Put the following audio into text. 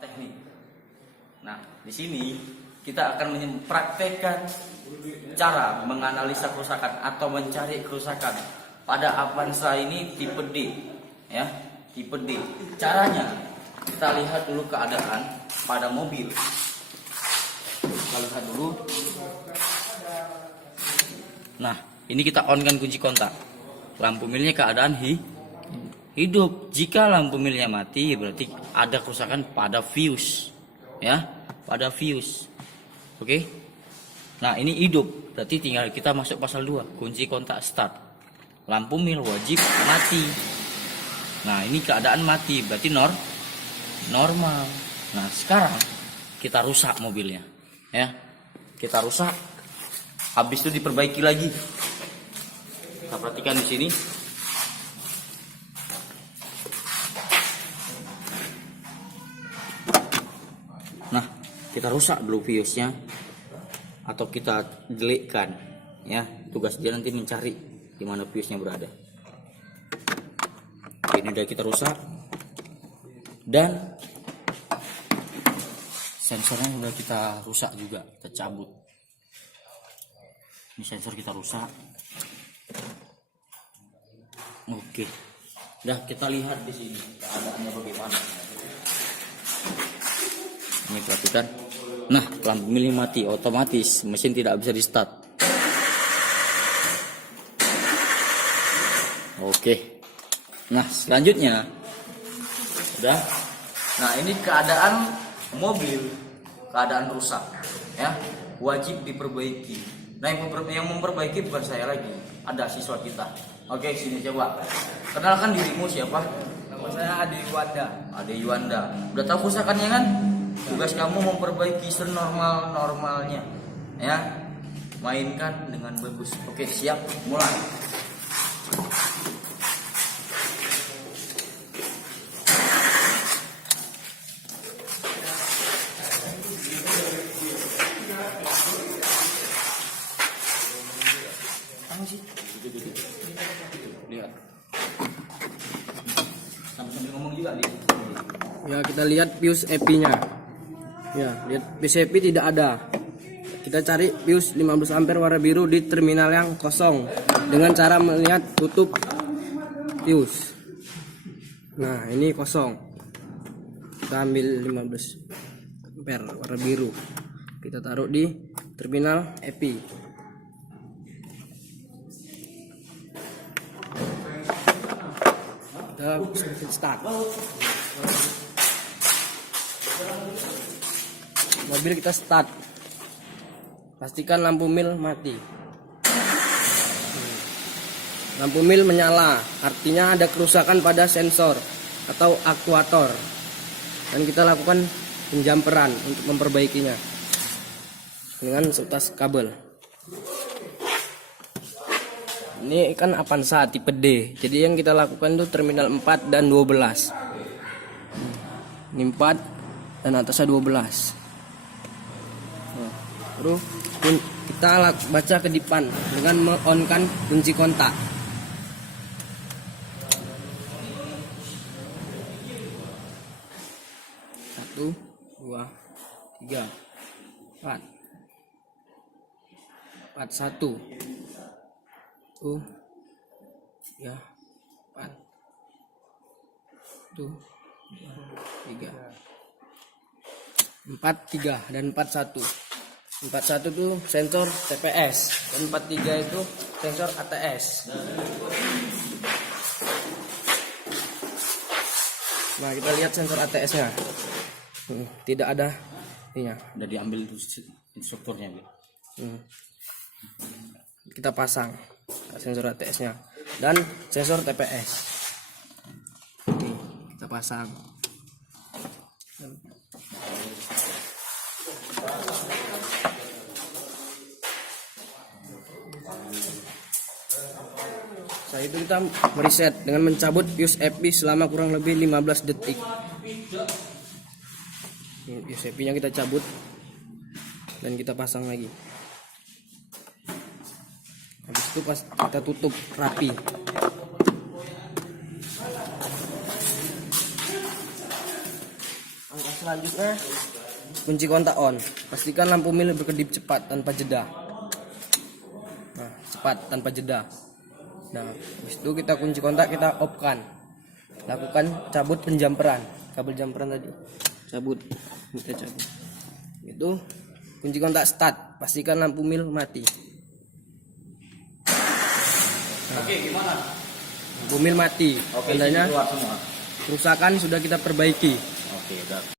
teknik. Nah, di sini kita akan mempraktekkan cara menganalisa kerusakan atau mencari kerusakan pada Avanza ini tipe D, ya, tipe D. Caranya kita lihat dulu keadaan pada mobil. Kita lihat dulu. Nah, ini kita on-kan kunci kontak. Lampu milnya keadaan hidup. Jika lampu milnya mati, berarti ada kerusakan pada fuse, ya, pada fuse. Oke. Nah, ini hidup, berarti tinggal kita masuk pasal 2, kunci kontak start. Lampu mil wajib mati. Nah, ini keadaan mati, berarti normal. Nah, sekarang kita rusak mobilnya, ya. Kita rusak. Habis itu diperbaiki lagi. Kita perhatikan di sini. Nah, kita rusak dulu fuse-nya atau kita jelekkan, ya. Tugas dia nanti mencari di mana fuse-nya berada. Ini udah kita rusak dan sensornya udah kita rusak juga, kita cabut. Ini sensor kita rusak. Oke. Udah kita lihat di sini keadaannya bagaimana. Ini perhatikan. Nah, lampu mili mati, otomatis mesin tidak bisa di start. Oke. Nah, selanjutnya udah. Nah, ini keadaan mobil, keadaan rusak, ya, wajib diperbaiki. Nah, yang memperbaiki bukan saya lagi, ada siswa kita. Oke, sini coba. Kenalkan dirimu siapa? Nama saya Ade Yuanda. Ade Yuanda. Udah tahu kerusakannya kan? Tugas kamu memperbaiki senormal-normalnya, ya. Mainkan dengan bagus. Oke, siap, mulai. Lihat. Sambil ngomong juga nih. Ya, kita lihat fuse EP-nya. Ya, lihat fuse EP tidak ada. Kita cari fuse 15 ampere warna biru di terminal yang kosong dengan cara melihat tutup fuse. Nah, ini kosong. Kita ambil 15 ampere warna biru. Kita taruh di terminal EP. Kita start. Mobil kita start. Pastikan lampu mil mati. Lampu mil menyala, artinya ada kerusakan pada sensor atau aktuator. Dan kita lakukan penjamperan untuk memperbaikinya dengan setas kabel. Ini kan Avanza tipe D. Jadi yang kita lakukan itu terminal 4 dan 12. Ini 4 dan atasnya 12. Nah, terus kita baca kedipan dengan me-on-kan kunci kontak. Satu, 2, 3, 4. 1. Tuh, ya, 4, 3, 4, 3 dan 41. 41 tuh sensor TPS dan 43 itu sensor ATS. Nah, kita lihat sensor ATS-nya. Tidak ada ininya. Udah diambil instrukturnya, Bu. Kita pasang sensor ATS-nya dan sensor TPS. Oke, kita pasang. Setelah itu kita mereset dengan mencabut fuse EP selama kurang lebih 15 detik. Fuse EP-nya kita cabut dan kita pasang lagi. Habis itu kita tutup rapi. Langkah selanjutnya kunci kontak on. Pastikan lampu mil berkedip cepat tanpa jeda. Nah, cepat tanpa jeda. Nah, habis itu kita kunci kontak, kita off-kan. Lakukan cabut penjamperan. Kabel jamperan tadi. Cabut. Kita cabut. Itu kunci kontak start. Pastikan lampu mil mati. Oke, gimana? Lampu mil mati. Oke, Tandanya keluar semua. kerusakan sudah kita perbaiki. Oke, udah